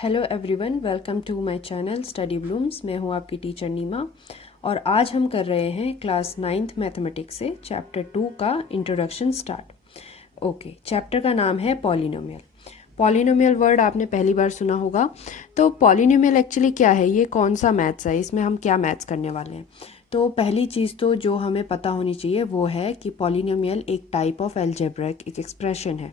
Hello everyone, welcome to my channel study blooms. मैं हूं आपकी टीचर नीमा और आज हम कर रहे हैं क्लास 9th मैथमेटिक्स से चैप्टर 2 का इंट्रोडक्शन स्टार्ट। ओके, चैप्टर का नाम है पॉलिनोमियल। पॉलिनोमियल वर्ड आपने पहली बार सुना होगा। तो पॉलिनोमियल एक्चुअली क्या है, ये कौन सा मैथ्स है, इसमें हम क्या मैथ्स करने वाले हैं। तो पहली चीज़ तो जो हमें पता होनी चाहिए वो है कि पॉलिनोमियल एक टाइप ऑफ एल्जेब्रिक एक एक्सप्रेशन है।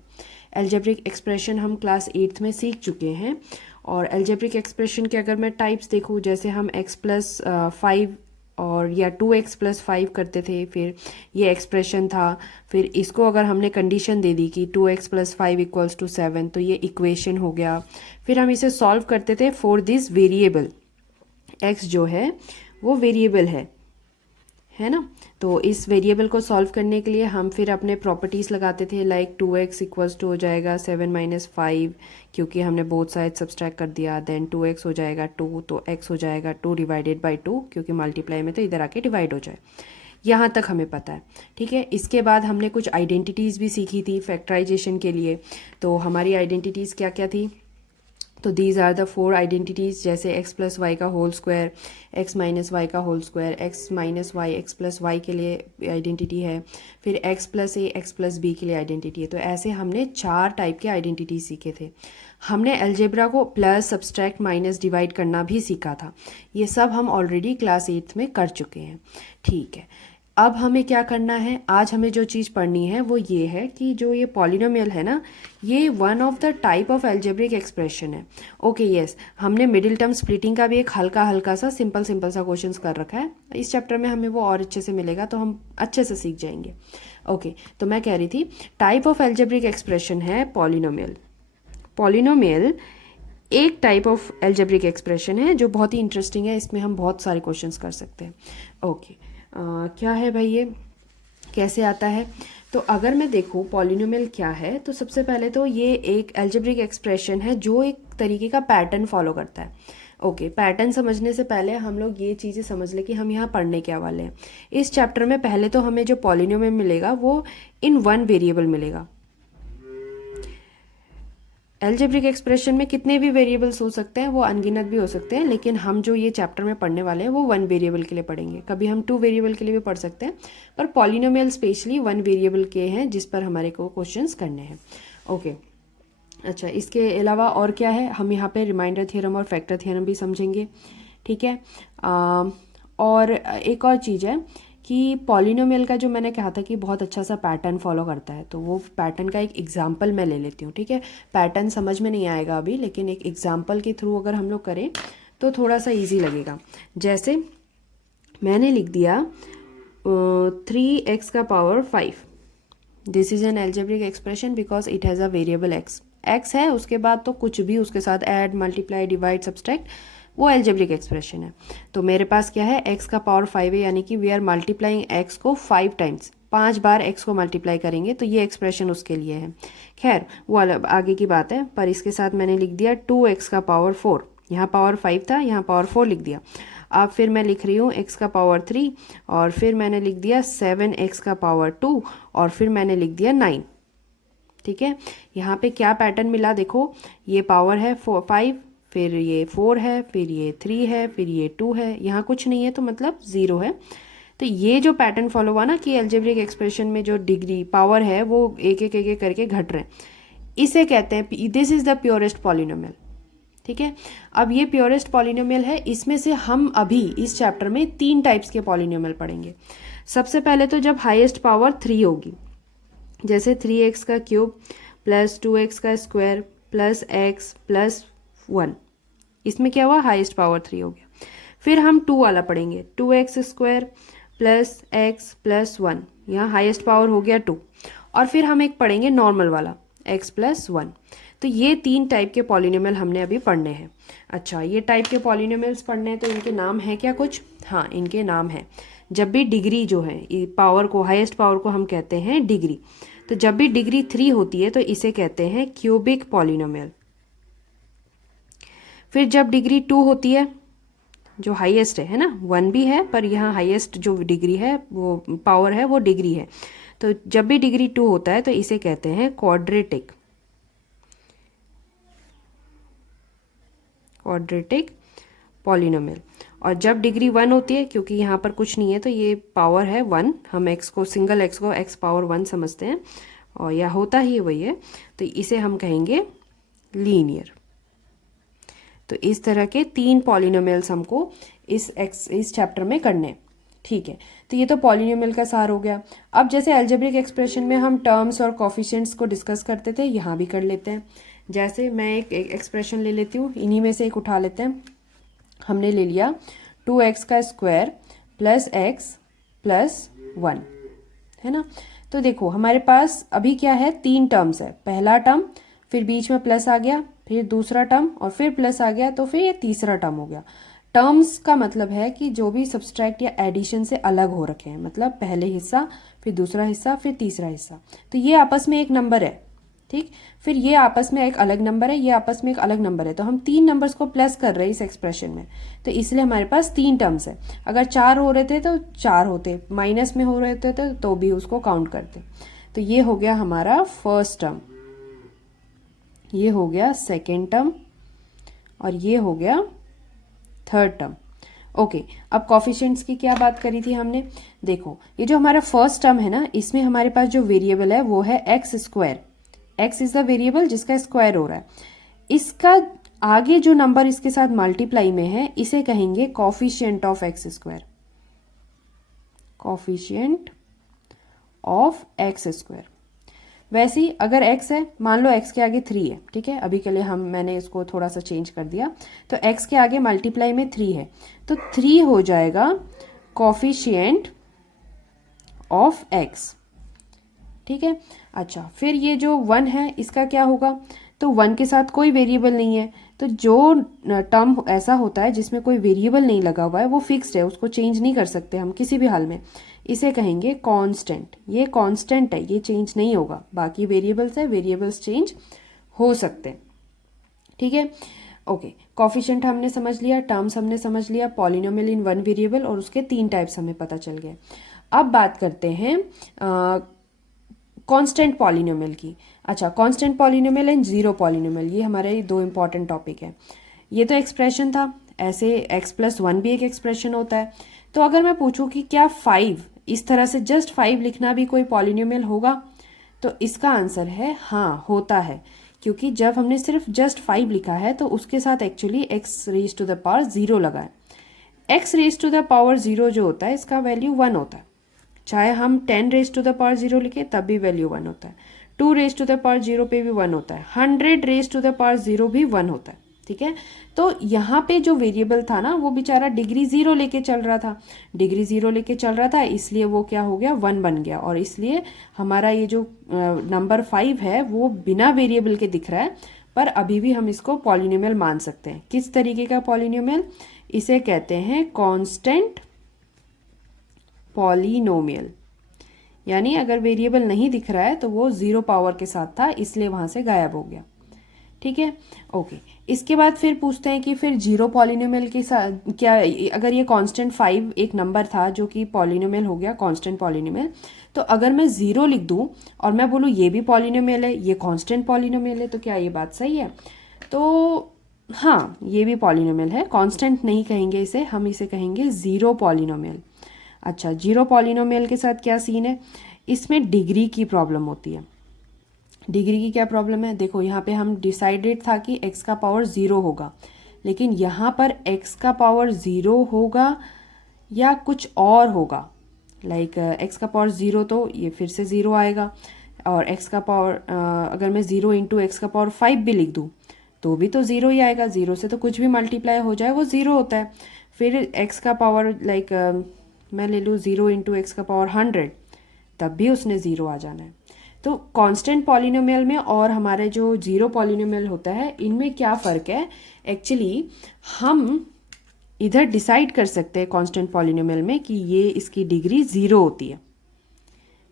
एल्जेब्रिक एक्सप्रेशन हम क्लास 8th में सीख चुके हैं। और एल्जेब्रिक एक्सप्रेशन के अगर मैं टाइप्स देखूँ, जैसे हम x+5 और या 2x+5 करते थे, फिर ये एक्सप्रेशन था। फिर इसको अगर हमने कंडीशन दे दी कि 2x+5 = 7, तो ये इक्वेशन हो गया। फिर हम इसे सॉल्व करते थे फॉर दिस वेरिएबल। x जो है वो वेरिएबल है ना। तो इस वेरिएबल को सॉल्व करने के लिए हम फिर अपने प्रॉपर्टीज़ लगाते थे, लाइक 2x = हो जाएगा 7 - 5, क्योंकि हमने बोथ साइड सब्सट्रैक्ट कर दिया। देन 2x हो जाएगा 2, तो x हो जाएगा 2/2, क्योंकि मल्टीप्लाई में तो इधर आके डिवाइड हो जाए। यहाँ तक हमें पता है, ठीक है। इसके बाद हमने कुछ आइडेंटिटीज़ भी सीखी थी फैक्टराइजेशन के लिए। तो हमारी आइडेंटिटीज़ क्या क्या थी, तो दीज आर द 4 आइडेंटिटीज़, जैसे x+y का होल स्क्वायर, x - y का whole square, x - y x+y के लिए आइडेंटिटी है। फिर x+a x+b के लिए आइडेंटिटी है। तो ऐसे हमने 4 टाइप के आइडेंटिटी सीखे थे। हमने अलजेब्रा को प्लस, सब्सट्रैक्ट, माइनस, डिवाइड करना भी सीखा था। ये सब हम ऑलरेडी क्लास 8th में कर चुके हैं, ठीक है। अब हमें क्या करना है, आज हमें जो चीज़ पढ़नी है वो ये है कि जो ये पॉलिनोमियल है ना, ये one of the type of algebraic expression है। ओके यस, हमने मिडिल टर्म स्प्लिटिंग का भी एक हल्का हल्का सा सिंपल सा क्वेश्चंस कर रखा है। इस चैप्टर में हमें वो और अच्छे से मिलेगा, तो हम अच्छे से सीख जाएंगे। ओके, तो मैं कह रही थी टाइप ऑफ एल्जेब्रिक एक्सप्रेशन है पॉलिनोमियल। पॉलिनोमियल एक टाइप ऑफ एल्जेब्रिक एक्सप्रेशन है जो बहुत ही इंटरेस्टिंग है। इसमें हम बहुत सारे क्वेश्चंस कर सकते हैं। ओके, क्या है भाई, ये कैसे आता है। तो अगर मैं देखूँ पॉलिनोमियल क्या है, तो सबसे पहले तो ये एक एल्जेब्रिक एक्सप्रेशन है जो एक तरीके का पैटर्न फॉलो करता है। ओके, पैटर्न समझने से पहले हम लोग ये चीज़ें समझ लें कि हम यहाँ पढ़ने क्या वाले हैं। इस चैप्टर में पहले तो हमें जो पॉलिनोमियल मिलेगा वो इन वन वेरिएबल मिलेगा। एल्जेब्रिक एक्सप्रेशन में कितने भी वेरिएबल्स हो सकते हैं, वो अनगिनत भी हो सकते हैं, लेकिन हम जो ये चैप्टर में पढ़ने वाले हैं वो 1 वेरिएबल के लिए पढ़ेंगे। कभी हम 2 वेरिएबल के लिए भी पढ़ सकते हैं, पर पॉलिनोमियल स्पेशली 1 वेरिएबल के हैं जिस पर हमारे को क्वेश्चंस करने हैं। ओके, अच्छा, इसके अलावा और क्या है, हम यहाँ पे रिमाइंडर थ्योरम और फैक्टर थ्योरम भी समझेंगे, ठीक है। और एक और चीज़ है कि पॉलिनोमियल का जो मैंने कहा था कि बहुत अच्छा सा पैटर्न फॉलो करता है, तो वो पैटर्न का एक एग्जांपल मैं ले लेती हूँ, ठीक है। पैटर्न समझ में नहीं आएगा अभी, लेकिन एक एग्जांपल के थ्रू अगर हम लोग करें तो थोड़ा सा इजी लगेगा। जैसे मैंने लिख दिया 3x⁵। This is an algebraic expression because it has a variable x है, उसके बाद तो कुछ भी उसके साथ ऐड, मल्टीप्लाई, डिवाइड, सब्सट्रैक्ट, वो एल्जेब्रिक एक्सप्रेशन है। तो मेरे पास क्या है, x⁵ है, यानी कि वी आर मल्टीप्लाइंग x को 5 टाइम्स, 5 बार x को मल्टीप्लाई करेंगे, तो ये एक्सप्रेशन उसके लिए है। खैर वो अलग आगे की बात है, पर इसके साथ मैंने लिख दिया 2x⁴। यहाँ पावर 5 था, यहाँ पावर 4 लिख दिया। अब फिर मैं लिख रही हूँ x⁵, और फिर मैंने लिख दिया 7x⁵, और फिर मैंने लिख दिया 9, ठीक है। यहाँ पे क्या पैटर्न मिला देखो, ये पावर है 5, फिर ये 4 है, फिर ये 3 है, फिर ये 2 है, यहाँ कुछ नहीं है तो मतलब 0 है। तो ये जो पैटर्न फॉलो हुआ ना कि एल्जेब्रिक एक्सप्रेशन में जो डिग्री पावर है वो एक एक करके घट रहे हैं, इसे कहते हैं, this is the purest polynomial, ठीक है। अब ये प्योरेस्ट पॉलिनोमियल है, इसमें से हम अभी इस चैप्टर में 3 टाइप्स के पॉलिनोमियल पढ़ेंगे। सबसे पहले तो जब हाईएस्ट पावर 3 होगी, जैसे 3x³ + 2x² + x + 1, इसमें क्या हुआ, हाईएस्ट पावर 3 हो गया। फिर हम 2 वाला पढ़ेंगे, 2x² + x + 1, यहाँ हाईएस्ट पावर हो गया 2। और फिर हम एक पढ़ेंगे नॉर्मल वाला, x + 1। तो ये 3 टाइप के पॉलिनोमियल हमने अभी पढ़ने हैं। अच्छा, ये टाइप के पॉलिनोमियल्स पढ़ने हैं तो इनके नाम है क्या कुछ, हाँ इनके नाम है। जब भी डिग्री जो है पावर को, हाईएस्ट पावर को हम कहते हैं डिग्री, तो जब भी डिग्री 3 होती है तो इसे कहते हैं क्यूबिक पॉलिनोमियल। फिर जब डिग्री 2 होती है, जो हाईएस्ट है ना, 1 भी है पर यहाँ हाईएस्ट जो डिग्री है वो पावर है वो डिग्री है, तो जब भी डिग्री 2 होता है तो इसे कहते हैं क्वाड्रेटिक। Quadratic polynomial. और जब डिग्री 1 होती है, क्योंकि यहाँ पर कुछ नहीं है तो ये पावर है 1, हम एक्स को सिंगल एक्स को एक्स पावर 1 समझते हैं और या होता ही वही है, तो इसे हम कहेंगे लीनियर। तो इस तरह के 3 पॉलिनोमियल्स हमको इस चैप्टर में करने, ठीक है। तो ये तो पॉलिनोमियल का सार हो गया। अब जैसे अलजेब्रिक एक्सप्रेशन में हम टर्म्स और कोफिशिएंट्स को डिस्कस करते थे, यहाँ भी कर लेते हैं। जैसे मैं एक एक्सप्रेशन ले लेती हूँ, इन्हीं में से एक उठा लेते हैं। हमने ले लिया 2x का स्क्वायर प्लस x प्लस 1, है ना। तो देखो हमारे पास अभी क्या है, 3 टर्म्स है। पहला टर्म, फिर बीच में प्लस आ गया, फिर दूसरा टर्म और फिर प्लस आ गया, तो फिर ये तीसरा टर्म हो गया। टर्म्स का मतलब है कि जो भी सब्सट्रैक्ट या एडिशन से अलग हो रखे हैं, मतलब पहले हिस्सा, फिर दूसरा हिस्सा, फिर तीसरा हिस्सा। तो ये आपस में एक नंबर है, ठीक। फिर ये आपस में एक अलग नंबर है, ये आपस में एक अलग नंबर है। तो हम 3 नंबर्स को प्लस कर रहे हैं इस एक्सप्रेशन में, तो इसलिए हमारे पास 3 टर्म्स है। अगर 4 हो रहे थे तो 4 होते, माइनस में हो रहे थे तो भी उसको काउंट करते। तो ये हो गया हमारा फर्स्ट टर्म, ये हो गया सेकेंड टर्म और ये हो गया थर्ड टर्म। ओके, अब कॉफिशिएंट्स की क्या बात करी थी हमने। देखो ये जो हमारा फर्स्ट टर्म है ना, इसमें हमारे पास जो वेरिएबल है वो है x square. X is the variable जिसका स्क्वायर हो रहा है। इसका आगे जो नंबर इसके साथ मल्टीप्लाई में है, इसे कहेंगे coefficient of x square, coefficient of x square. वैसे ही अगर x है, मान लो x के आगे 3 है, ठीक है। अभी के लिए मैंने इसको थोड़ा सा चेंज कर दिया। तो x के आगे मल्टीप्लाई में 3 है, तो 3 हो जाएगा कॉफिशिएंट ऑफ x, ठीक है। अच्छा, फिर ये जो 1 है इसका क्या होगा, तो 1 के साथ कोई वेरिएबल नहीं है। तो जो टर्म ऐसा होता है जिसमें कोई वेरिएबल नहीं लगा हुआ है वो फिक्स्ड है, उसको चेंज नहीं कर सकते हम किसी भी हाल में, इसे कहेंगे कांस्टेंट। ये कांस्टेंट है, ये चेंज नहीं होगा। बाकी वेरिएबल्स है, वेरिएबल्स चेंज हो सकते हैं, ठीक है। ओके, कॉफिशिएंट हमने समझ लिया, टर्म्स हमने समझ लिया, पॉलिनोमियल इन 1 वेरिएबल और उसके 3 टाइप्स हमें पता चल गए। अब बात करते हैं कांस्टेंट पॉलिनोमियल की। अच्छा, constant polynomial and zero polynomial, ये हमारे 2 इंपॉर्टेंट टॉपिक है। ये तो एक्सप्रेशन था, ऐसे x+1 भी एक एक्सप्रेशन होता है। तो अगर मैं पूछूं कि क्या 5 इस तरह से जस्ट 5 लिखना भी कोई पॉलिनोमियल होगा, तो इसका आंसर है हाँ, होता है। क्योंकि जब हमने सिर्फ जस्ट 5 लिखा है तो उसके साथ एक्चुअली x⁻0 लगा है। x⁻0 जो होता है इसका वैल्यू 1 होता है। चाहे हम 10⁻0 लिखे तब भी वैल्यू 1 होता है, 2⁻0 पे भी 1 होता है, 100⁻0 भी 1 होता है, ठीक है। तो यहाँ पे जो वेरिएबल था ना, वो बेचारा डिग्री 0 लेके चल रहा था, डिग्री 0 लेके चल रहा था, इसलिए वो क्या हो गया, 1 बन गया। और इसलिए हमारा ये जो नंबर 5 है वो बिना वेरिएबल के दिख रहा है, पर अभी भी हम इसको पॉलिनोमियल मान सकते हैं। किस तरीके का पॉलिनोमियल, इसे कहते हैं कांस्टेंट पॉलिनोमियल। यानी अगर वेरिएबल नहीं दिख रहा है तो वो 0 पावर के साथ था, इसलिए वहां से गायब हो गया, ठीक है। ओके, इसके बाद फिर पूछते हैं कि फिर जीरो पॉलिनोमियल के साथ क्या, अगर ये कांस्टेंट 5 एक नंबर था जो कि पॉलिनोमियल हो गया, कांस्टेंट पॉलिनोमियल, तो अगर मैं 0 लिख दूं और मैं बोलूँ ये भी पॉलिनोमियल है, ये कांस्टेंट पॉलिनोमियल है, तो क्या ये बात सही है। तो हाँ, ये भी पॉलिनोमियल है, कांस्टेंट नहीं कहेंगे इसे, हम इसे कहेंगे जीरो पॉलिनोमियल। अच्छा, जीरो पॉलिनोमियल के साथ क्या सीन है, इसमें डिग्री की प्रॉब्लम होती है। डिग्री की क्या प्रॉब्लम है, देखो यहाँ पे हम डिसाइडेड था कि x का पावर 0 होगा, लेकिन यहाँ पर x का पावर 0 होगा या कुछ और होगा। लाइक x का पावर 0 तो ये फिर से 0 आएगा, और x का पावर अगर मैं 0 इंटू एक्स का पावर 5 भी लिख दूँ तो भी तो 0 ही आएगा। 0 से तो कुछ भी मल्टीप्लाई हो जाए वो 0 होता है। फिर x का पावर लाइक मैं ले लूँ 0 इंटू एक्स का पावर 100, तब भी उसने 0 आ जाना है। तो कांस्टेंट पॉलिनोमियल में और हमारे जो जीरो पॉलिनोमियल होता है, इनमें क्या फ़र्क है, एक्चुअली हम इधर डिसाइड कर सकते हैं कांस्टेंट पॉलिनोमियल में कि ये इसकी डिग्री 0 होती है।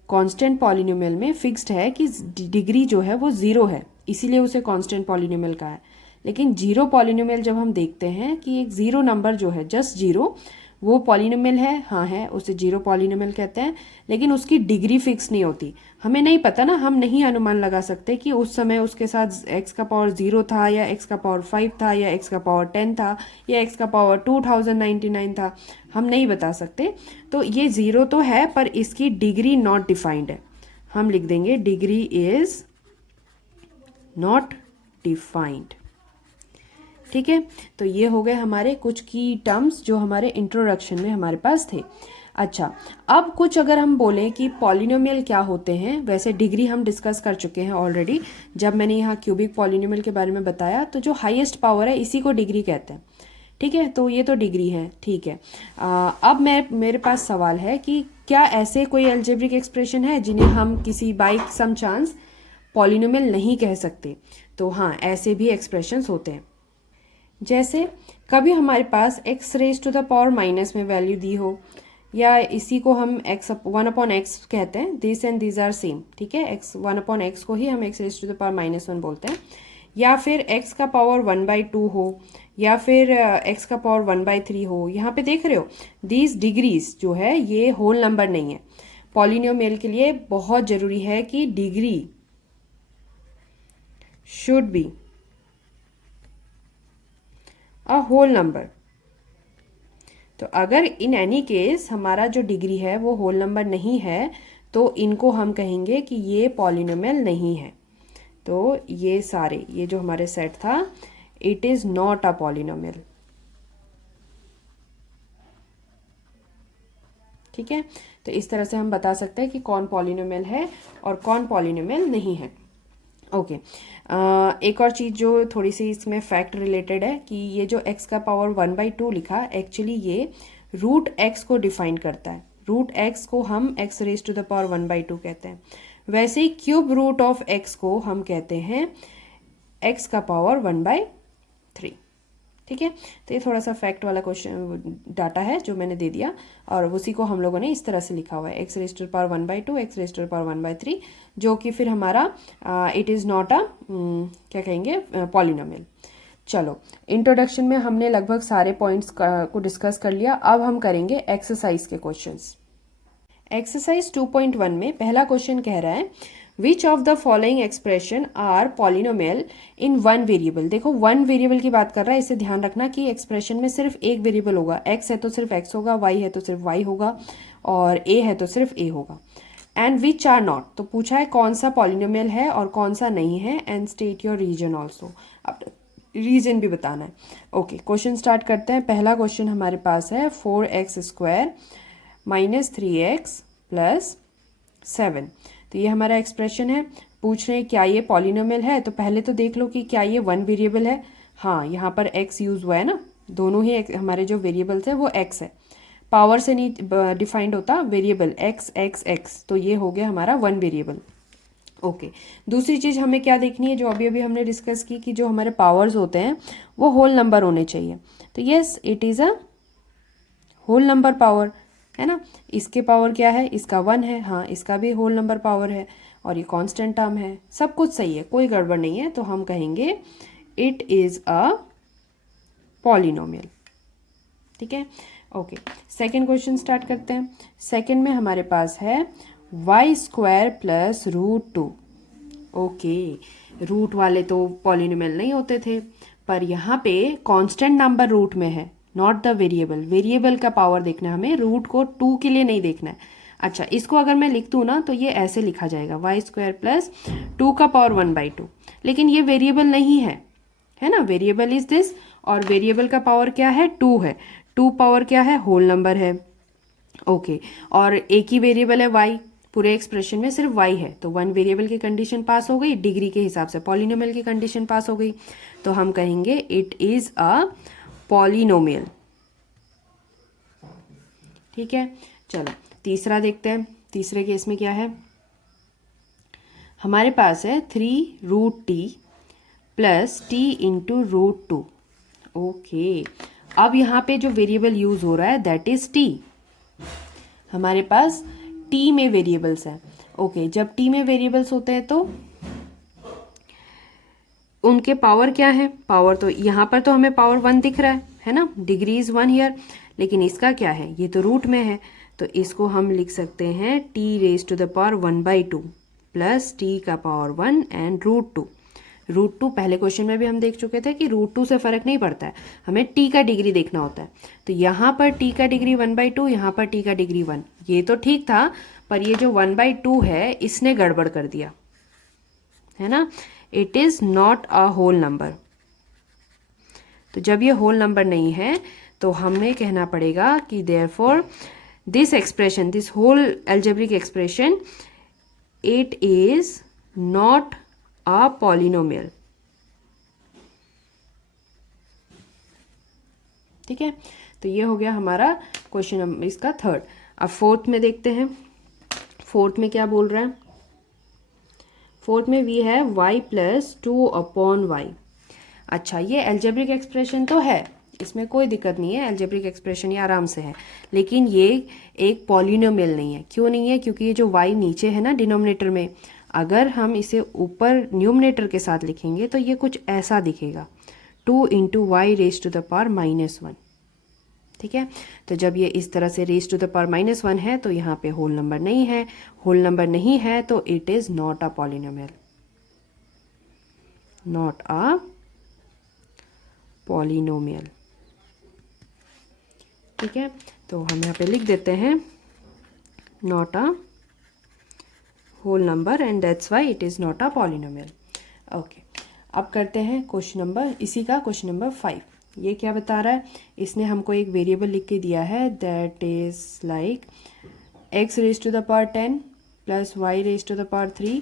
कांस्टेंट पॉलिनोमियल में फिक्स्ड है कि डिग्री जो है वो 0 है, इसीलिए उसे कांस्टेंट पॉलिनोमियल कहा है। लेकिन जीरो पॉलिनोमियल जब हम देखते हैं कि एक 0 नंबर जो है जस्ट 0, वो पॉलिनोमियल है, हाँ है, उसे जीरो पॉलिनोमियल कहते हैं, लेकिन उसकी डिग्री फिक्स नहीं होती। हमें नहीं पता ना, हम नहीं अनुमान लगा सकते कि उस समय उसके साथ एक्स का पावर 0 था या एक्स का पावर 5 था या एक्स का पावर 10 था या एक्स का पावर 2099 था, हम नहीं बता सकते। तो ये 0 तो है पर इसकी डिग्री नॉट डिफाइंड है, हम लिख देंगे डिग्री इज नॉट डिफाइंड। ठीक है, तो ये हो गए हमारे कुछ की टर्म्स जो हमारे इंट्रोडक्शन में हमारे पास थे। अच्छा, अब कुछ अगर हम बोलें कि पॉलिनोमियल क्या होते हैं, वैसे डिग्री हम डिस्कस कर चुके हैं ऑलरेडी, जब मैंने यहाँ क्यूबिक पॉलिनोमियल के बारे में बताया, तो जो हाईएस्ट पावर है इसी को डिग्री कहते हैं। ठीक है, तो ये तो डिग्री है, ठीक है। अब मेरे पास सवाल है कि क्या ऐसे कोई अलजेब्रिक एक्सप्रेशन है जिन्हें हम किसी बाई सम चांस पॉलिनोमियल नहीं कह सकते? तो हाँ, ऐसे भी एक्सप्रेशंस होते हैं। जैसे कभी हमारे पास x raise to the power minus में वैल्यू दी हो, या इसी को हम x 1/x कहते हैं, this and this are same. ठीक है, x 1/x को ही हम x raise to the power -1 बोलते हैं, या फिर x का पावर 1/2 हो, या फिर x का पावर 1/3 हो। यहाँ पे देख रहे हो दीज डिग्रीज जो है ये होल नंबर नहीं है। पॉलिनोमियल के लिए बहुत जरूरी है कि degree should be a whole number. तो अगर इन एनी केस हमारा जो डिग्री है वो होल नंबर नहीं है, तो इनको हम कहेंगे कि ये पॉलिनोमियल नहीं है। तो ये सारे, ये जो हमारे सेट था, it is not a polynomial. ठीक है, तो इस तरह से हम बता सकते हैं कि कौन पॉलिनोमियल है और कौन पॉलिनोमियल नहीं है। ओके, एक और चीज़ जो थोड़ी सी इसमें फैक्ट रिलेटेड है कि ये जो x का पावर 1/2 लिखा, एक्चुअली ये रूट x को डिफाइन करता है। रूट x को हम x raise to the power 1/2 कहते हैं। वैसे ही क्यूब रूट ऑफ x को हम कहते हैं x का पावर 1/3। ठीक है, तो ये थोड़ा सा फैक्ट वाला क्वेश्चन डाटा है जो मैंने दे दिया, और उसी को हम लोगों ने इस तरह से लिखा हुआ है, x raise to power 1/2, x raise to power 1/3, जो कि फिर हमारा इट इज़ नॉट अ क्या कहेंगे पॉलिनोमियल। चलो, इंट्रोडक्शन में हमने लगभग सारे पॉइंट्स को डिस्कस कर लिया। अब हम करेंगे एक्सरसाइज के क्वेश्चंस। एक्सरसाइज 2.1 में पहला क्वेश्चन कह रहा है which of the following expression are polynomial in one variable. देखो, वन वेरिएबल की बात कर रहा है, इसे ध्यान रखना कि एक्सप्रेशन में सिर्फ एक वेरिएबल होगा। x है तो सिर्फ x होगा, y है तो सिर्फ y होगा, और a है तो सिर्फ a होगा। एंड विच आर नॉट, तो पूछा है कौन सा पॉलिनोमियल है और कौन सा नहीं है, and state your reason also. अब रीजन भी बताना है। ओके, क्वेश्चन स्टार्ट करते हैं। पहला क्वेश्चन हमारे पास है 4x² - 3x + 7। तो ये हमारा एक्सप्रेशन है। पूछ रहे हैं क्या ये पॉलिनोमियल है, तो पहले तो देख लो कि क्या ये वन वेरिएबल है। हाँ, यहाँ पर x यूज हुआ है ना, दोनों ही हमारे जो वेरिएबल्स है वो x है, पावर से नहीं डिफाइंड होता वेरिएबल x x x, तो ये हो गया हमारा वन वेरिएबल। ओके, दूसरी चीज़ हमें क्या देखनी है, जो अभी अभी हमने डिस्कस की कि जो हमारे पावर्स होते हैं वो होल नंबर होने चाहिए। तो yes, it is a whole number power, है ना। इसके पावर क्या है, इसका 1 है, हाँ इसका भी होल नंबर पावर है, और ये कांस्टेंट टर्म है, सब कुछ सही है, कोई गड़बड़ नहीं है। तो हम कहेंगे इट इज़ अ पॉलिनोमियल। ठीक है, ओके। सेकेंड क्वेश्चन स्टार्ट करते हैं। सेकेंड में हमारे पास है y² + √2। ओके, रूट वाले तो पॉलिनोमियल नहीं होते थे, पर यहाँ पे कांस्टेंट नंबर रूट में है, नॉट द वेरिएबल। वेरिएबल का पावर देखना है हमें, रूट को 2 के लिए नहीं देखना है। अच्छा, इसको अगर मैं लिख दूँ ना तो ये ऐसे लिखा जाएगा y² + 2 का पावर 1/2, लेकिन ये वेरिएबल नहीं है ना। वेरिएबल इज दिस, और वेरिएबल का पावर क्या है, 2 है। 2 पावर क्या है, होल नंबर है। ओके, और एक ही वेरिएबल है y, पूरे एक्सप्रेशन में सिर्फ y है, तो वन वेरिएबल की कंडीशन पास हो गई, डिग्री के हिसाब से पॉलिनोमियल की कंडीशन पास हो गई। तो हम कहेंगे इट इज अ पॉलिनोमियल। ठीक है, चलो तीसरा देखते हैं। तीसरे केस में क्या है, हमारे पास है 3√t + t × √2। ओके, अब यहाँ पे जो वेरिएबल यूज हो रहा है दैट इज t। हमारे पास t में वेरिएबल्स हैं। ओके, जब t में वेरिएबल्स होते हैं तो उनके पावर क्या है, पावर तो यहाँ पर तो हमें पावर 1 दिख रहा है ना, डिग्री इज 1 हियर। लेकिन इसका क्या है, ये तो रूट में है, तो इसको हम लिख सकते हैं T raise to the power 1/2 plus T का पावर 1 एंड √2। √2 पहले क्वेश्चन में भी हम देख चुके थे कि √2 से फर्क नहीं पड़ता है, हमें टी का डिग्री देखना होता है। तो यहाँ पर टी का डिग्री 1/2, यहाँ पर टी का डिग्री 1, ये तो ठीक था, पर ये जो 1/2 है इसने गड़बड़ कर दिया है ना, it is not a whole number. तो जब ये होल नंबर नहीं है तो हमें कहना पड़ेगा कि therefore this expression, this whole algebraic expression, it is not a polynomial. ठीक है, तो ये हो गया हमारा क्वेश्चन नंबर इसका थर्ड। अब फोर्थ में देखते हैं, फोर्थ में क्या बोल रहा है। फोर्थ में वी है y + 2/y। अच्छा, ये एल्जेब्रिक एक्सप्रेशन तो है, इसमें कोई दिक्कत नहीं है, एल्जेब्रिक एक्सप्रेशन ये आराम से है, लेकिन ये एक पॉलिनोमियल नहीं है। क्यों नहीं है, क्योंकि ये जो y नीचे है ना डिनोमिनेटर में, अगर हम इसे ऊपर न्यूमरेटर के साथ लिखेंगे तो ये कुछ ऐसा दिखेगा, 2 × y⁻⁻1। ठीक है, तो जब ये इस तरह से रेज टू द पावर -1 है तो यहाँ पे होल नंबर नहीं है, होल नंबर नहीं है तो it is not a polynomial, not a polynomial. ठीक है, तो हम यहाँ पे लिख देते हैं not a whole number and that's why it is not a polynomial. Okay, अब करते हैं क्वेश्चन नंबर, इसी का क्वेश्चन नंबर 5। ये क्या बता रहा है, इसने हमको एक वेरिएबल लिख के दिया है that is like x⁻10 plus y⁻3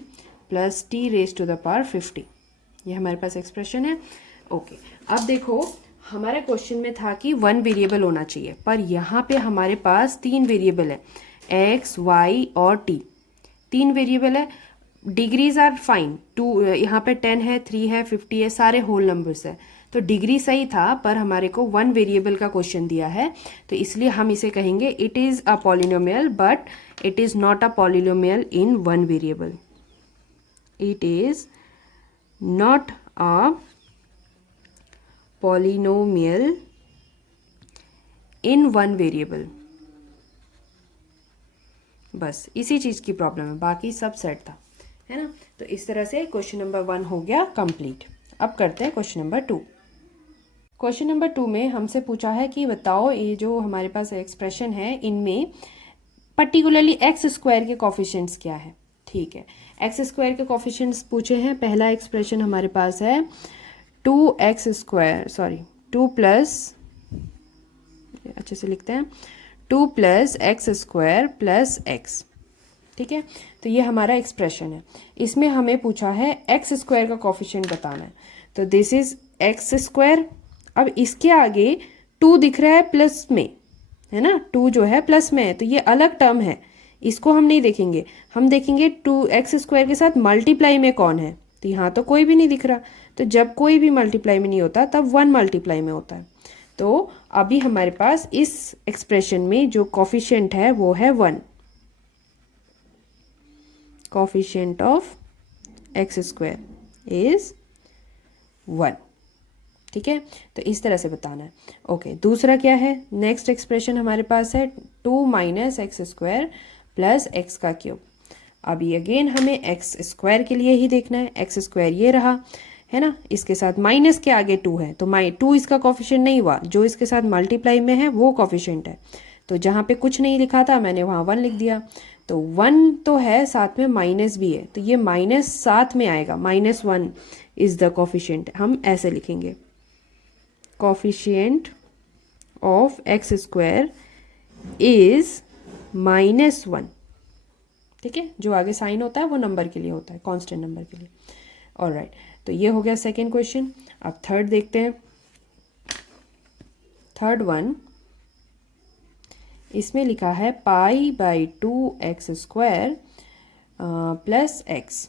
plus t⁻50। ये हमारे पास एक्सप्रेशन है। ओके, अब देखो हमारे क्वेश्चन में था कि 1 वेरिएबल होना चाहिए, पर यहाँ पे हमारे पास 3 वेरिएबल है, x, y और t, 3 वेरिएबल है। डिग्रीज आर फाइन, 2 यहाँ पे 10 है, 3 है, 50 है, सारे होल नंबर्स है, तो डिग्री सही था, पर हमारे को 1 वेरिएबल का क्वेश्चन दिया है, तो इसलिए हम इसे कहेंगे it is a polynomial but it is not a polynomial in 1 variable. It is not a polynomial in 1 variable. बस इसी चीज की प्रॉब्लम है, बाकी सब सेट था, है ना। तो इस तरह से क्वेश्चन नंबर 1 हो गया कंप्लीट। अब करते हैं क्वेश्चन नंबर 2। क्वेश्चन नंबर 2 में हमसे पूछा है कि बताओ ये जो हमारे पास एक्सप्रेशन है इनमें पर्टिकुलरली x² के कोफिशिएंट्स क्या है। ठीक है, x² के कोफिशिएंट्स पूछे हैं। पहला एक्सप्रेशन हमारे पास है 2 प्लस, अच्छे से लिखते हैं, 2 + x² + x। ठीक है, तो ये हमारा एक्सप्रेशन है। इसमें हमें पूछा है x² का कोफिशिएंट बताना है, तो दिस इज x²। अब इसके आगे 2 दिख रहा है प्लस में, है ना, 2 जो है प्लस में है, तो ये अलग टर्म है, इसको हम नहीं देखेंगे, हम देखेंगे 2x² के साथ मल्टीप्लाई में कौन है, तो यहाँ तो कोई भी नहीं दिख रहा, तो जब कोई भी मल्टीप्लाई में नहीं होता तब 1 मल्टीप्लाई में होता है। तो अभी हमारे पास इस एक्सप्रेशन में जो कोफिशिएंट है वो है 1, कोफिशिएंट ऑफ x² इज 1। ठीक है, तो इस तरह से बताना है। ओके, दूसरा क्या है, नेक्स्ट एक्सप्रेशन हमारे पास है 2 - x² + x³। अभी अगेन हमें x² के लिए ही देखना है, x² ये रहा, है ना, इसके साथ माइनस के आगे 2 है, तो 2 इसका कोफिशिएंट नहीं हुआ, जो इसके साथ मल्टीप्लाई में है वो कोफिशिएंट है, तो जहाँ पे कुछ नहीं लिखा था मैंने वहाँ 1 लिख दिया, तो 1 तो है, साथ में माइनस भी है, तो ये माइनस साथ में आएगा, -1 इज द कोफिशिएंट, हम ऐसे लिखेंगे कोफिशिएंट ऑफ x² इज -1। ठीक है, जो आगे साइन होता है वो नंबर के लिए होता है, कांस्टेंट नंबर के लिए। ऑलराइट, तो ये हो गया सेकेंड क्वेश्चन। अब थर्ड देखते हैं। थर्ड वन, इसमें लिखा है π/2x² + x।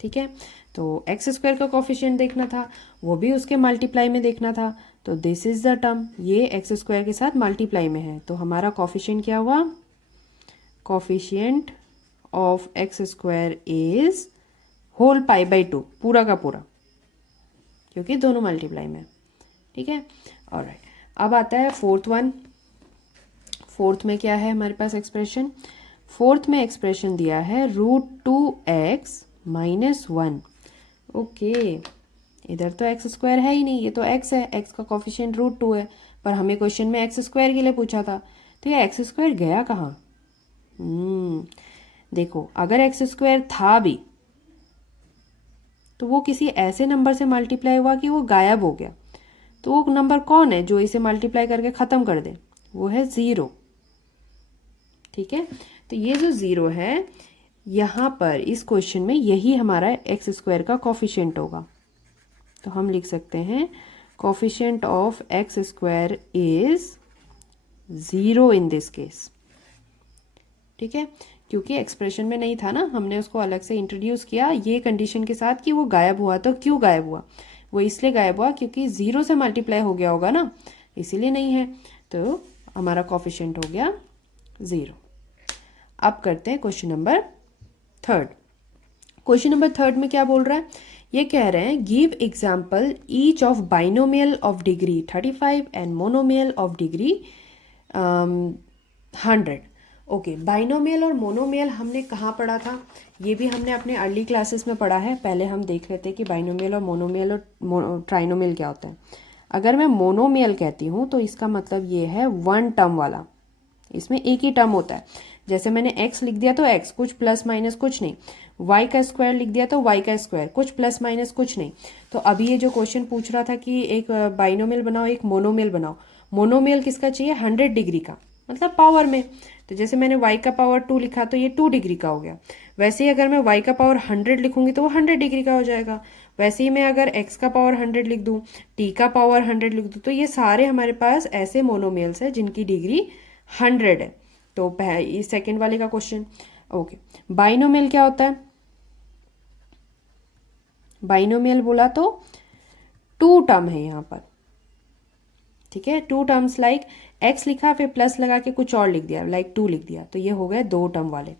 ठीक है, तो x² का कोफिशिएंट देखना था, वो भी उसके मल्टीप्लाई में देखना था, तो दिस इज द टर्म, ये x² के साथ मल्टीप्लाई में है, तो हमारा कोफिशिएंट क्या हुआ, coefficient of x² is whole π/2, पूरा का पूरा, क्योंकि दोनों मल्टीप्लाई में। ठीक है, ऑलराइट, अब आता है फोर्थ वन। फोर्थ में क्या है हमारे पास एक्सप्रेशन? फोर्थ में एक्सप्रेशन दिया है √2x - 1। ओके, इधर तो एक्स स्क्वायर है ही नहीं, ये तो एक्स है, एक्स का कोफिशिएंट √2 है, पर हमें क्वेश्चन में एक्स स्क्वायर के लिए पूछा था, तो ये एक्स स्क्वायर गया कहाँ? देखो, अगर एक्स स्क्वायर था भी तो वो किसी ऐसे नंबर से मल्टीप्लाई हुआ कि वो गायब हो गया। तो वो नंबर कौन है जो इसे मल्टीप्लाई करके ख़त्म कर दे? वो है ज़ीरो। ठीक है, तो ये जो ज़ीरो है यहाँ पर इस क्वेश्चन में, यही हमारा एक्स स्क्वायर का कोफिशिएंट होगा। तो हम लिख सकते हैं coefficient of x square is 0 in this case. ठीक है, क्योंकि एक्सप्रेशन में नहीं था ना, हमने उसको अलग से इंट्रोड्यूस किया ये कंडीशन के साथ कि वो गायब हुआ। तो क्यों गायब हुआ? वो इसलिए गायब हुआ क्योंकि 0 से मल्टीप्लाई हो गया होगा ना, इसीलिए नहीं है। तो हमारा कोफिशिएंट हो गया 0। अब करते हैं question number third. Question number third में क्या बोल रहा है? ये कह रहे हैं give example each of binomial of degree 35 and monomial of degree 100। Okay, binomial और मोनोमियल हमने कहाँ पढ़ा था? ये भी हमने अपने अर्ली क्लासेस में पढ़ा है। पहले हम देख लेते हैं कि बाइनोमियल और मोनोमियल और ट्राइनोमियल क्या होता है। अगर मैं मोनोमियल कहती हूँ तो इसका मतलब ये है वन टर्म वाला, इसमें एक ही टर्म होता है। जैसे मैंने x लिख दिया तो x, कुछ प्लस माइनस कुछ नहीं। y का स्क्वायर लिख दिया तो y का स्क्वायर, कुछ प्लस माइनस कुछ नहीं। तो अभी ये जो क्वेश्चन पूछ रहा था कि एक बाइनोमियल बनाओ, एक मोनोमियल बनाओ। मोनोमियल किसका चाहिए? 100 डिग्री का, मतलब पावर में। तो जैसे मैंने y का पावर 2 लिखा तो ये 2 डिग्री का हो गया। वैसे ही अगर मैं y का पावर 100 लिखूंगी तो वो 100 डिग्री का हो जाएगा। वैसे ही मैं अगर x का पावर 100 लिख दूँ, t का पावर 100 लिख दूँ, तो ये सारे हमारे पास ऐसे मोनोमियल्स हैं जिनकी डिग्री 100 है। तो इस सेकेंड वाले का क्वेश्चन। ओके, बाइनोमियल क्या होता है? बाइनोमियल बोला तो 2 टर्म है यहाँ पर। ठीक है, 2 टर्म्स लाइक x लिखा फिर प्लस लगा के कुछ और लिख दिया, लाइक 2 लिख दिया, तो ये हो गए 2 टर्म वाले।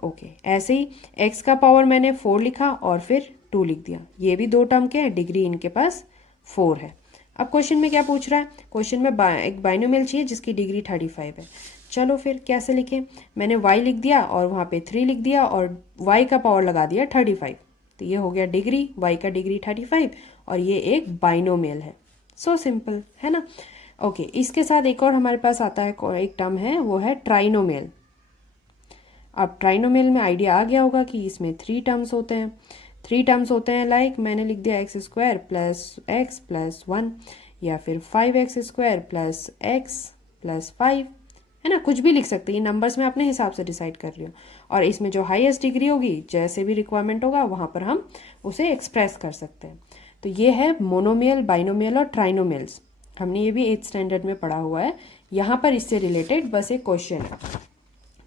ओके, ऐसे ही x का पावर मैंने 4 लिखा और फिर 2 लिख दिया, ये भी 2 टर्म के हैं, डिग्री इनके पास 4 है। अब क्वेश्चन में क्या पूछ रहा है? क्वेश्चन में एक बाइनोमियल चाहिए जिसकी डिग्री 35 है। चलो फिर कैसे लिखें? मैंने y लिख दिया और वहाँ पे 3 लिख दिया और y का पावर लगा दिया 35, तो ये हो गया डिग्री, y का डिग्री 35 और ये एक बाइनोमियल है। सो सिंपल है ना। ओके, इसके साथ एक और हमारे पास आता है, एक टर्म है, वो है ट्राइनोमियल। अब ट्राइनोमियल में आइडिया आ गया होगा कि इसमें 3 टर्म्स होते हैं। 3 टर्म्स होते हैं लाइक मैंने लिख दिया x square plus x plus 1, या फिर 5x square plus x plus 5, है ना, कुछ भी लिख सकते हैं। ये नंबर्स में अपने हिसाब से डिसाइड कर रही हूँ, और इसमें जो हाईएस्ट डिग्री होगी, जैसे भी रिक्वायरमेंट होगा वहाँ पर हम उसे एक्सप्रेस कर सकते हैं। तो ये है मोनोमियल, बाइनोमियल और ट्राइनोमियल्स। हमने ये भी 8th स्टैंडर्ड में पढ़ा हुआ है। यहाँ पर इससे रिलेटेड बस एक क्वेश्चन है।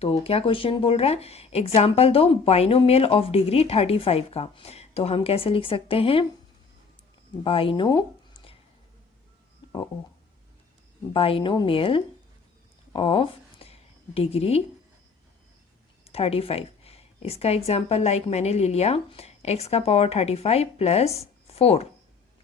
तो क्या क्वेश्चन बोल रहा है? एग्जाम्पल दो बाइनोमियल ऑफ डिग्री 35 का। तो हम कैसे लिख सकते हैं? Binomial of degree 35। इसका एग्जाम्पल लाइक मैंने ले लिया x का पावर 35 प्लस 4,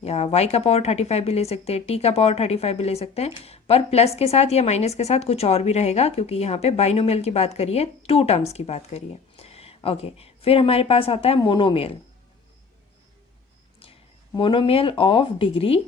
या y का पावर 35 भी ले सकते हैं, t का पावर 35 भी ले सकते हैं, पर प्लस के साथ या माइनस के साथ कुछ और भी रहेगा, क्योंकि यहाँ पे बाइनोमियल की बात करिए, 2 टर्म्स की बात करिए। ओके, फिर हमारे पास आता है मोनोमियल। Monomial of degree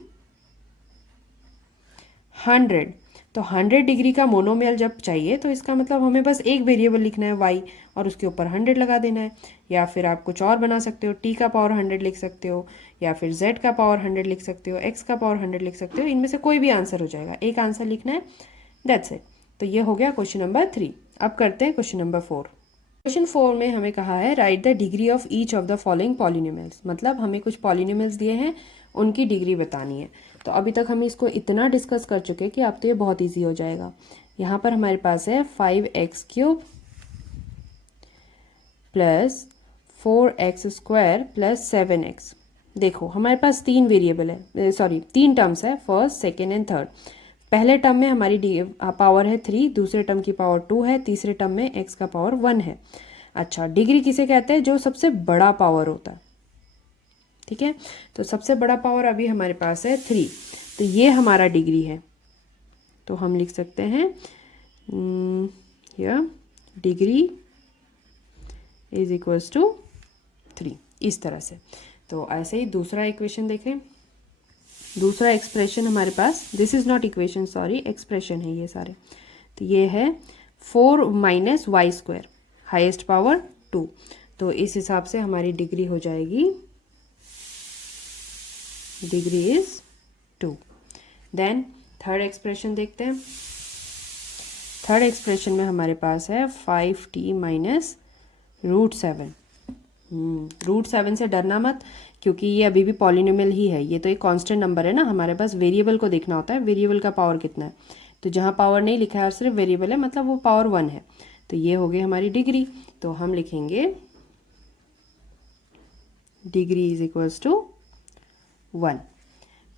100। तो 100 डिग्री का मोनोमियल जब चाहिए तो इसका मतलब हमें बस एक वेरिएबल लिखना है y, और उसके ऊपर 100 लगा देना है। या फिर आप कुछ और बना सकते हो, t का पावर 100 लिख सकते हो, या फिर z का पावर 100 लिख सकते हो, x का पावर 100 लिख सकते हो। इनमें से कोई भी आंसर हो जाएगा, एक आंसर लिखना है, दैट्स इट। तो ये हो गया क्वेश्चन नंबर 3। अब करते हैं क्वेश्चन नंबर 4। क्वेश्चन 4 में हमें कहा है right the degree of each of the following polynomials. मतलब हमें कुछ पॉलिनोमियल्स दिए हैं, उनकी डिग्री बतानी है। तो अभी तक हम इसको इतना डिस्कस कर चुके कि अब तो ये बहुत इजी हो जाएगा। यहाँ पर हमारे पास है 5x³ plus 4x square plus 7x। देखो हमारे पास 3 वेरिएबल है, सॉरी 3 टर्म्स है, फर्स्ट, सेकेंड एंड थर्ड। पहले टर्म में हमारी पावर है 3, दूसरे टर्म की पावर 2 है, तीसरे टर्म में x का पावर 1 है। अच्छा, डिग्री किसे कहते हैं? जो सबसे बड़ा पावर होता है। ठीक है, तो सबसे बड़ा पावर अभी हमारे पास है 3, तो ये हमारा डिग्री है। तो हम लिख सकते हैं here degree is equals to 3, इस तरह से। तो ऐसे ही दूसरा इक्वेशन देखें, दूसरा एक्सप्रेशन हमारे पास, this is not equation sorry, expression है ये सारे। तो ये है 4 minus Y square highest power 2। तो इस हिसाब से हमारी डिग्री हो जाएगी, degree is 2। Then third expression देखते हैं। थर्ड एक्सप्रेशन में हमारे पास है 5t माइनस √7। √7 से डरना मत, क्योंकि ये अभी भी पॉलिनोमियल ही है, ये तो एक कांस्टेंट नंबर है ना। हमारे पास वेरिएबल को देखना होता है, वेरिएबल का पावर कितना है। तो जहाँ पावर नहीं लिखा है और सिर्फ वेरिएबल है, मतलब वो पावर 1 है। तो ये हो गई हमारी डिग्री। तो हम लिखेंगे डिग्री इज इक्वल्स टू 1।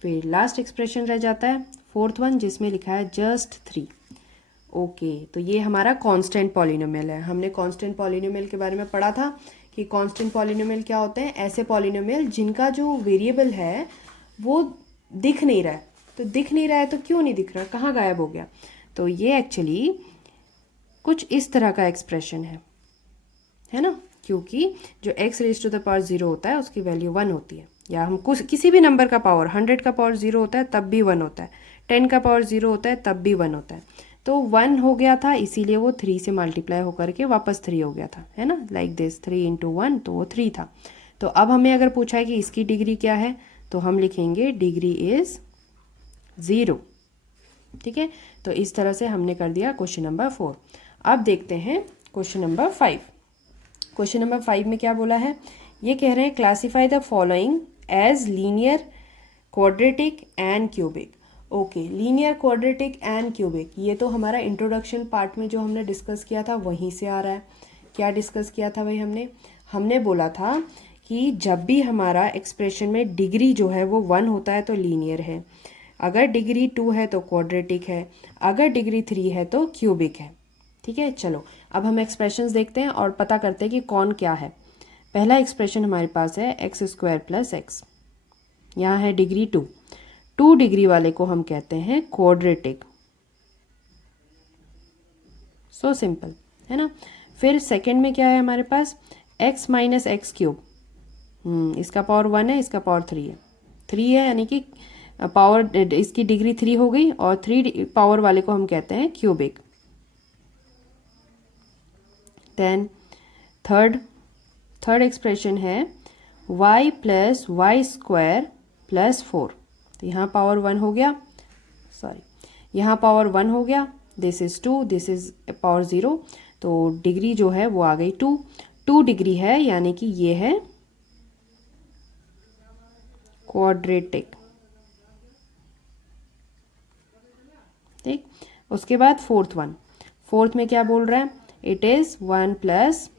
फिर लास्ट एक्सप्रेशन रह जाता है फोर्थ वन, जिसमें लिखा है जस्ट 3। ओके, तो ये हमारा कांस्टेंट पॉलिनोमियल है। हमने कांस्टेंट पॉलिनोमियल के बारे में पढ़ा था कि कांस्टेंट पॉलिनोमियल क्या होते हैं, ऐसे पॉलिनोमियल जिनका जो वेरिएबल है वो दिख नहीं रहा है। तो दिख नहीं रहा है तो क्यों नहीं दिख रहा, कहाँ गायब हो गया? तो ये एक्चुअली कुछ इस तरह का एक्सप्रेशन है ना, क्योंकि जो x raise to the power 0 होता है उसकी वैल्यू 1 होती है, या हम किसी भी नंबर का पावर 100 का पावर 0 होता है तब भी 1 होता है, 10 का पावर 0 होता है तब भी 1 होता है। तो 1 हो गया था, इसीलिए वो 3 से मल्टीप्लाई होकर के वापस 3 हो गया था, है ना, लाइक दिस 3 × 1, तो वो 3 था। तो अब हमें अगर पूछा है कि इसकी डिग्री क्या है, तो हम लिखेंगे डिग्री इज 0। ठीक है, तो इस तरह से हमने कर दिया क्वेश्चन नंबर 4। अब देखते हैं क्वेश्चन नंबर 5। क्वेश्चन नंबर 5 में क्या बोला है, ये कह रहे हैं classify the following as linear, quadratic and cubic. Okay, linear, quadratic and cubic, ये तो हमारा इंट्रोडक्शन पार्ट में जो हमने डिस्कस किया था वहीं से आ रहा है। क्या डिस्कस किया था भाई हमने बोला था कि जब भी हमारा एक्सप्रेशन में डिग्री जो है वो 1 होता है तो लीनियर है, अगर डिग्री 2 है तो क्वाड्रेटिक है, अगर डिग्री 3 है तो क्यूबिक है। ठीक है, चलो अब हम एक्सप्रेशंस देखते हैं और पता करते हैं कि कौन क्या है। पहला एक्सप्रेशन हमारे पास है x² + x, यहाँ है डिग्री 2। 2 डिग्री वाले को हम कहते हैं क्वाड्रेटिक। सो सिंपल, है ना। फिर सेकंड में क्या है हमारे पास, x - x³। इसका पावर 1 है, इसका पावर 3 है। 3 है यानी कि पावर, इसकी डिग्री 3 हो गई, और 3 पावर वाले को हम कहते हैं क्यूबिक। देन थर्ड एक्सप्रेशन है y + y² + 4। तो यहाँ पावर 1 हो गया, सॉरी यहाँ पावर 1 हो गया, this is 2, this is power 0, तो डिग्री जो है वो आ गई 2 डिग्री है, यानी कि ये है क्वाड्रेटिक। ठीक, उसके बाद फोर्थ में क्या बोल रहा है, इट इज़ 1 +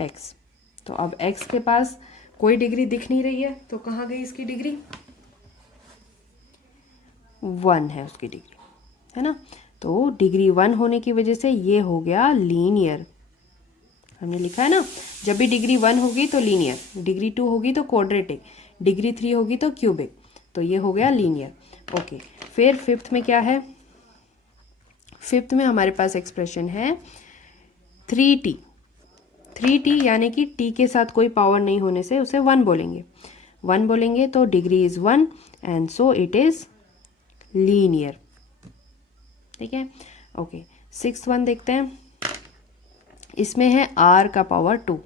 x। तो अब x के पास कोई डिग्री दिख नहीं रही है, तो कहाँ गई इसकी डिग्री, 1 है उसकी डिग्री, है ना। तो डिग्री 1 होने की वजह से ये हो गया लीनियर। हमने लिखा है ना, जब भी डिग्री 1 होगी तो लीनियर, डिग्री 2 होगी तो क्वाड्रेटिक, डिग्री 3 होगी तो क्यूबिक, तो ये हो गया लीनियर। ओके, फिर फिफ्थ में क्या है, फिफ्थ में हमारे पास एक्सप्रेशन है 3t। 3t यानी कि t के साथ कोई पावर नहीं होने से उसे 1 बोलेंगे, तो degree is 1 and so it is linear. ठीक है, ओके। 6th वन देखते हैं, इसमें है r का पावर 2।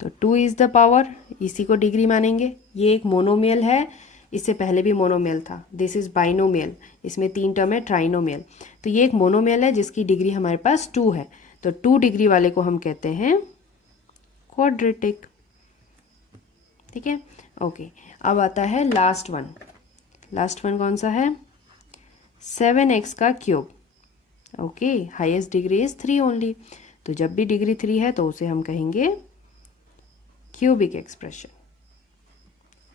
तो 2 इज द पावर, इसी को डिग्री मानेंगे। ये एक मोनोमियल है, इससे पहले भी मोनोमियल था, दिस इज बाइनोमियल, इसमें 3 टर्म है, ट्राइनोमियल। तो ये एक मोनोमियल है जिसकी डिग्री हमारे पास 2 है, तो 2 डिग्री वाले को हम कहते हैं क्वाड्रेटिक। ठीक है, ओके। अब आता है लास्ट वन कौन सा है, 7x³। Okay, highest degree is 3 only, तो जब भी डिग्री 3 है तो उसे हम कहेंगे क्यूबिक एक्सप्रेशन।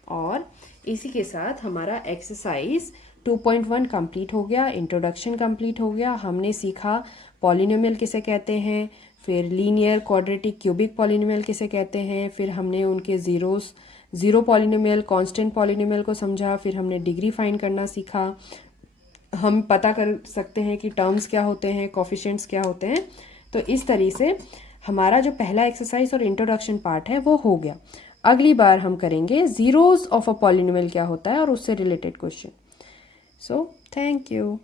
और इसी के साथ हमारा एक्सरसाइज 2.1 कंप्लीट हो गया, इंट्रोडक्शन कंप्लीट हो गया। हमने सीखा पॉलिनोमियल किसे कहते हैं, फिर लीनियर, क्वाड्रेटिक, क्यूबिक पॉलिनोमियल किसे कहते हैं, फिर हमने उनके ज़ीरो पॉलिनोमियल, कांस्टेंट पॉलिनोमियल को समझा, फिर हमने डिग्री फाइंड करना सीखा, हम पता कर सकते हैं कि टर्म्स क्या होते हैं, कोफिशिएंट्स क्या होते हैं। तो इस तरीके से हमारा जो पहला एक्सरसाइज और इंट्रोडक्शन पार्ट है वो हो गया। अगली बार हम करेंगे ज़ीरोज़ ऑफ अ पॉलिनोमियल क्या होता है और उससे related question. So thank you.